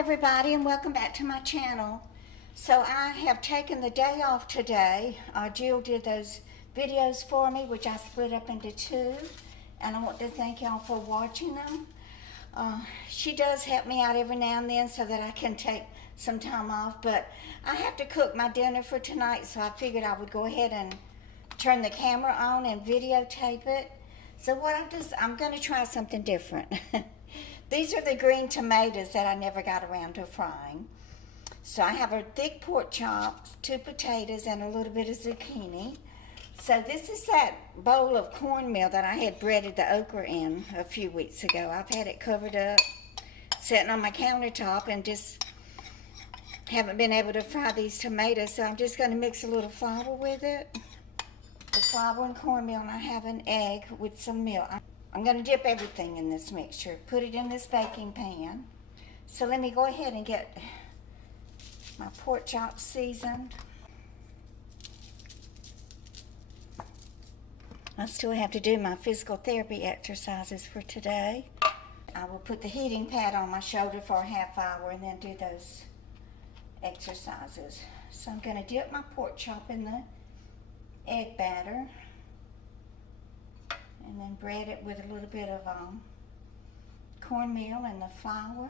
everybody, and welcome back to my channel. So I have taken the day off today. Jill did those videos for me, which I split up into two, and I want to thank y'all for watching them. She does help me out every now and then so that I can take some time off, but I have to cook my dinner for tonight, so I figured I would go ahead and turn the camera on and videotape it. So I'm going to try something different. These are the green tomatoes that I never got around to frying. So I have a thick pork chop, 2 potatoes, and a little bit of zucchini. So this is that bowl of cornmeal that I had breaded the okra in a few weeks ago. I've had it covered up, sitting on my countertop, and just haven't been able to fry these tomatoes. So I'm just going to mix a little flour with it. The flour and cornmeal, and I have an egg with some milk. I'm going to dip everything in this mixture, put it in this baking pan. So let me go ahead and get my pork chops seasoned. I still have to do my physical therapy exercises for today. I will put the heating pad on my shoulder for a half hour and then do those exercises. So I'm going to dip my pork chop in the egg batter. And then bread it with a little bit of cornmeal and the flour.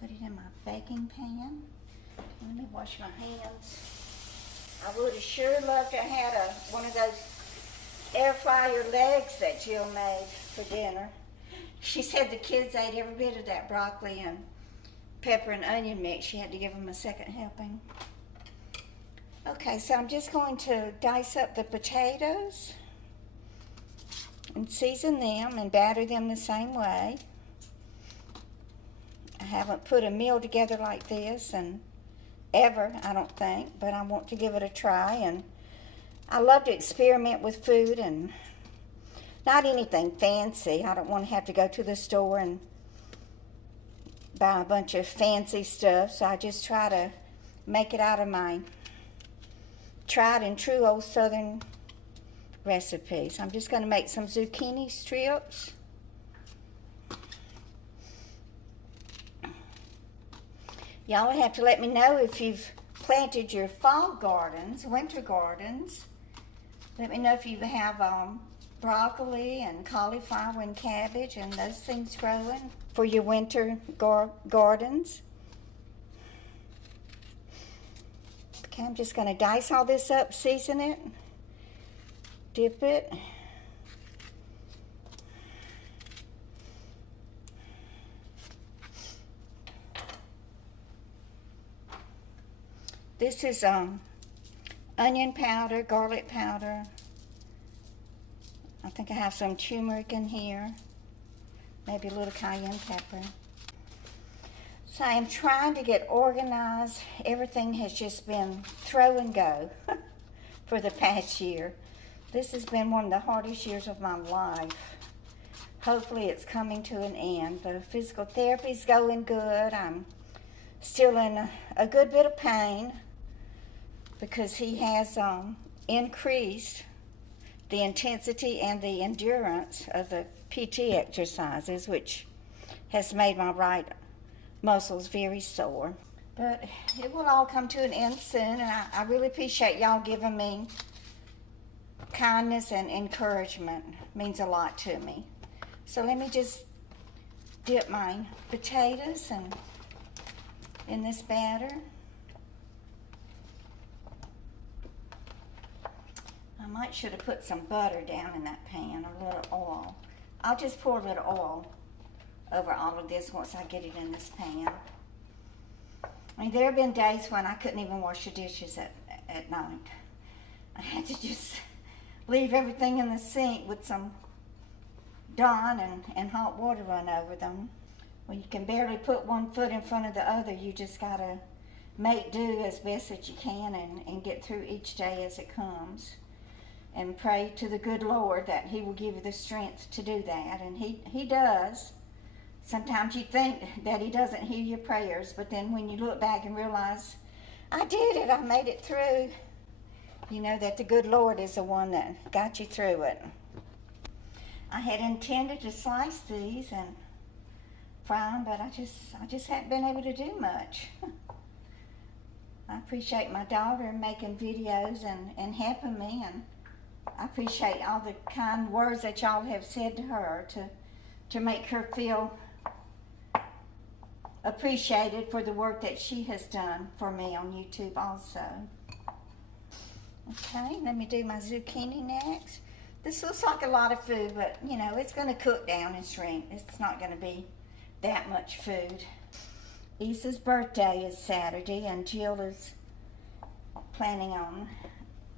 Put it in my baking pan. Let me wash my hands. I would have sure loved to have had one of those air fryer legs that Jill made for dinner. She said the kids ate every bit of that broccoli and pepper and onion mix. She had to give them a second helping. Okay, so I'm just going to dice up the potatoes and season them and batter them the same way. I haven't put a meal together like this and ever, I don't think, but I want to give it a try. And I love to experiment with food, and not anything fancy. I don't want to have to go to the store and buy a bunch of fancy stuff, so I just try to make it out of my tried and true old southern recipes. I'm just going to make some zucchini strips. Y'all will have to let me know if you've planted your fall gardens, winter gardens. Let me know if you have broccoli and cauliflower and cabbage and those things growing for your winter gardens. Okay, I'm just going to dice all this up, season it, dip it. This is onion powder, garlic powder. I think I have some turmeric in here, maybe a little cayenne pepper. So I am trying to get organized. Everything has just been throw and go for the past year. This has been one of the hardest years of my life. Hopefully it's coming to an end. The physical therapy's going good. I'm still in a good bit of pain because he has increased the intensity and the endurance of the PT exercises, which has made my right muscles very sore. But it will all come to an end soon, and I really appreciate y'all giving me kindness and encouragement. It means a lot to me. So let me just dip my potatoes in this batter. I should have put some butter down in that pan, or a little oil. I'll just pour a little oil over all of this once I get it in this pan. I mean, there have been days when I couldn't even wash the dishes at night. I had to just leave everything in the sink with some Dawn and hot water run over them. When you can barely put one foot in front of the other, you just gotta make do as best that you can and get through each day as it comes. And pray to the good Lord that he will give you the strength to do that. And he does. Sometimes you think that he doesn't hear your prayers, but then when you look back and realize, I did it, I made it through, you know that the good Lord is the one that got you through it. I had intended to slice these and fry them, but I just haven't been able to do much. I appreciate my daughter making videos and helping me, and I appreciate all the kind words that y'all have said to her to make her feel appreciated for the work that she has done for me on YouTube also. Okay, let me do my zucchini next. This looks like a lot of food, but you know, it's going to cook down and shrink. It's not going to be that much food. Isa's birthday is Saturday, and Jill is planning on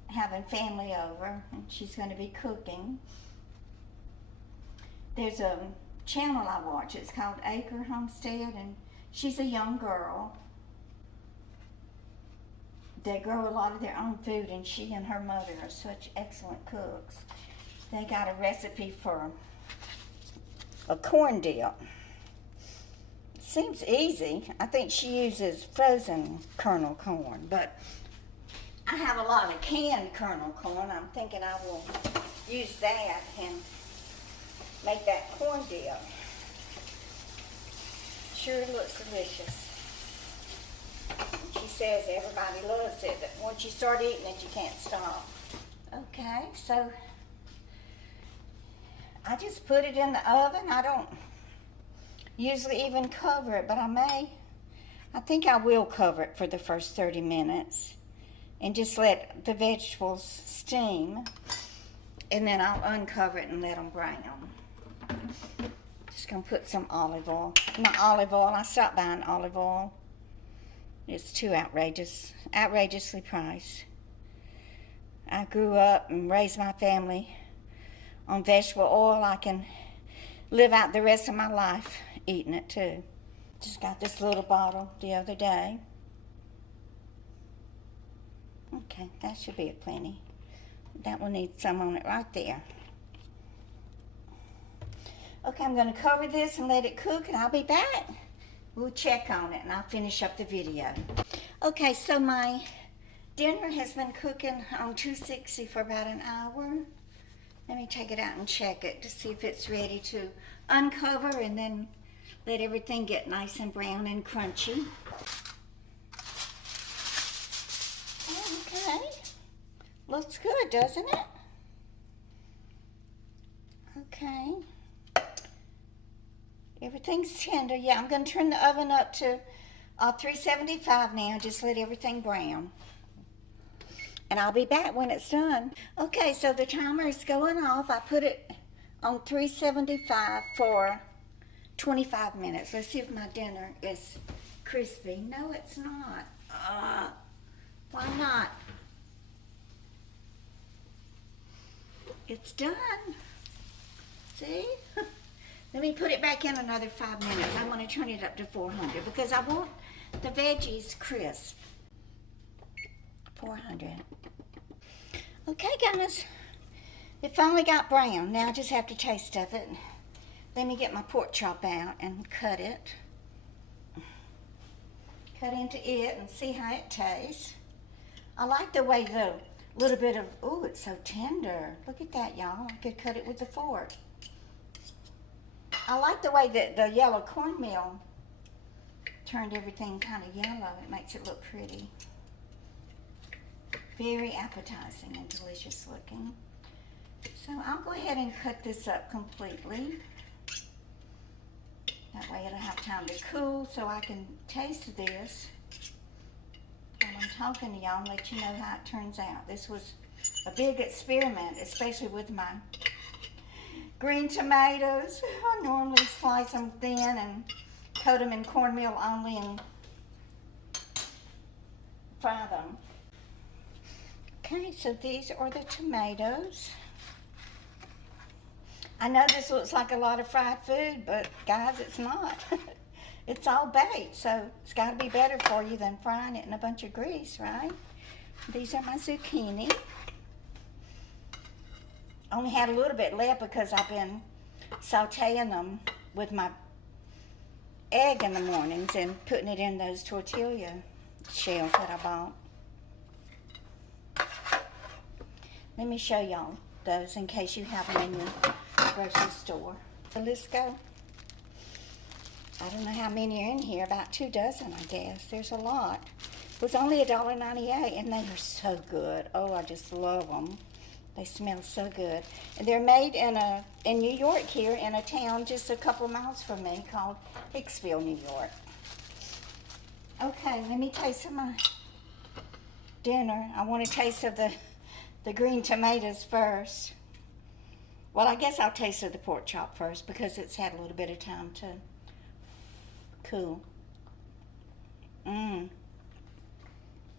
having family over, and she's going to be cooking. There's a channel I watch. It's called Acre Homestead, and she's a young girl. They grow a lot of their own food, and she and her mother are such excellent cooks. They got a recipe for a corn dip. Seems easy. I think she uses frozen kernel corn, but I have a lot of canned kernel corn. I'm thinking I will use that and make that corn dip. Sure looks delicious. She says everybody loves it, but once you start eating it, you can't stop. Okay, so I just put it in the oven. I don't usually even cover it, but I think I will cover it for the first 30 minutes and just let the vegetables steam, and then I'll uncover it and let them brown. Just gonna put some olive oil. My olive oil, I stopped buying olive oil. It's too outrageously priced. I grew up and raised my family on vegetable oil. I can live out the rest of my life eating it too. Just got this little bottle the other day. Okay, that should be a plenty. That will need some on it right there. Okay, I'm going to cover this and let it cook, and I'll be back. We'll check on it, and I'll finish up the video. Okay, so my dinner has been cooking on 260 for about an hour. Let me take it out and check it to see if it's ready to uncover, and then let everything get nice and brown and crunchy. Okay, looks good, doesn't it? Okay. Everything's tender. Yeah, I'm going to turn the oven up to 375 now. Just let everything brown. And I'll be back when it's done. Okay, so the timer is going off. I put it on 375 for 25 minutes. Let's see if my dinner is crispy. No, it's not. Why not? It's done. See? Let me put it back in another 5 minutes. I'm going to turn it up to 400 because I want the veggies crisp. 400. Okay, guys. It finally got brown. Now I just have to taste of it. Let me get my pork chop out and cut it. Cut into it and see how it tastes. I like the way the little bit of, ooh, it's so tender. Look at that, y'all. I could cut it with a fork. I like the way that the yellow cornmeal turned everything kind of yellow. It makes it look pretty. Very appetizing and delicious looking. So I'll go ahead and cut this up completely. That way it'll have time to cool so I can taste this while I'm talking to y'all and let you know how it turns out. This was a big experiment, especially with my green tomatoes. I normally slice them thin and coat them in cornmeal only and fry them. Okay, so these are the tomatoes. I know this looks like a lot of fried food, but guys, it's not. It's all baked, so it's got to be better for you than frying it in a bunch of grease, right? These are my zucchini. Only had a little bit left because I've been sauteing them with my egg in the mornings and putting it in those tortilla shells that I bought. Let me show y'all those in case you have them in your grocery store. So let's go I don't know how many are in here, about 2 dozen, I guess. There's a lot. It was only $1.98, and they are so good. Oh, I just love them. They smell so good. And they're made in New York here, in a town just a couple of miles from me called Hicksville, New York. Okay, let me taste of my dinner. I want a taste of the green tomatoes first. Well, I guess I'll taste of the pork chop first because it's had a little bit of time to cool.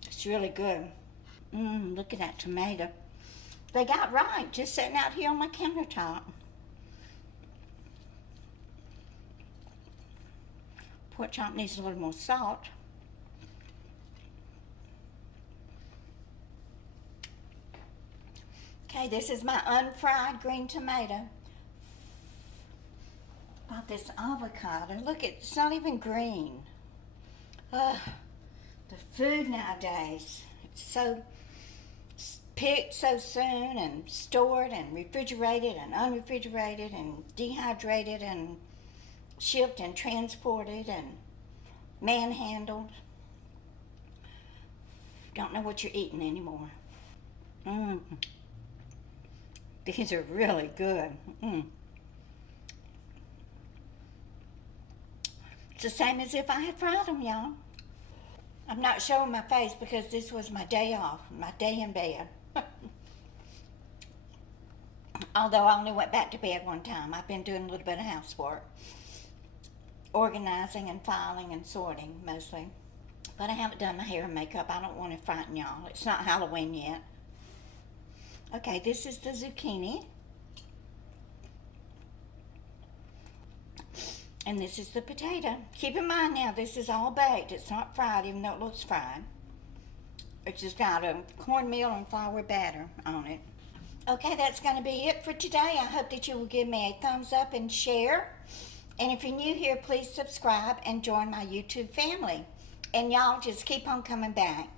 It's really good. Look at that tomato. They got right, just sitting out here on my countertop. Pork chop needs a little more salt. Okay, this is my unfried green tomato. About this avocado. Look, it's not even green. Ugh, the food nowadays. It's so picked so soon and stored and refrigerated and unrefrigerated and dehydrated and shipped and transported and manhandled. Don't know what you're eating anymore. These are really good. It's the same as if I had fried them, y'all. I'm not showing my face because this was my day off, my day in bed. Although I only went back to bed one time. I've been doing a little bit of housework. Organizing and filing and sorting, mostly. But I haven't done my hair and makeup. I don't want to frighten y'all. It's not Halloween yet. Okay, this is the zucchini. And this is the potato. Keep in mind now, this is all baked. It's not fried, even though it looks fried. It's just got a cornmeal and flour batter on it. Okay, that's going to be it for today. I hope that you will give me a thumbs up and share. And if you're new here, please subscribe and join my YouTube family. And y'all just keep on coming back.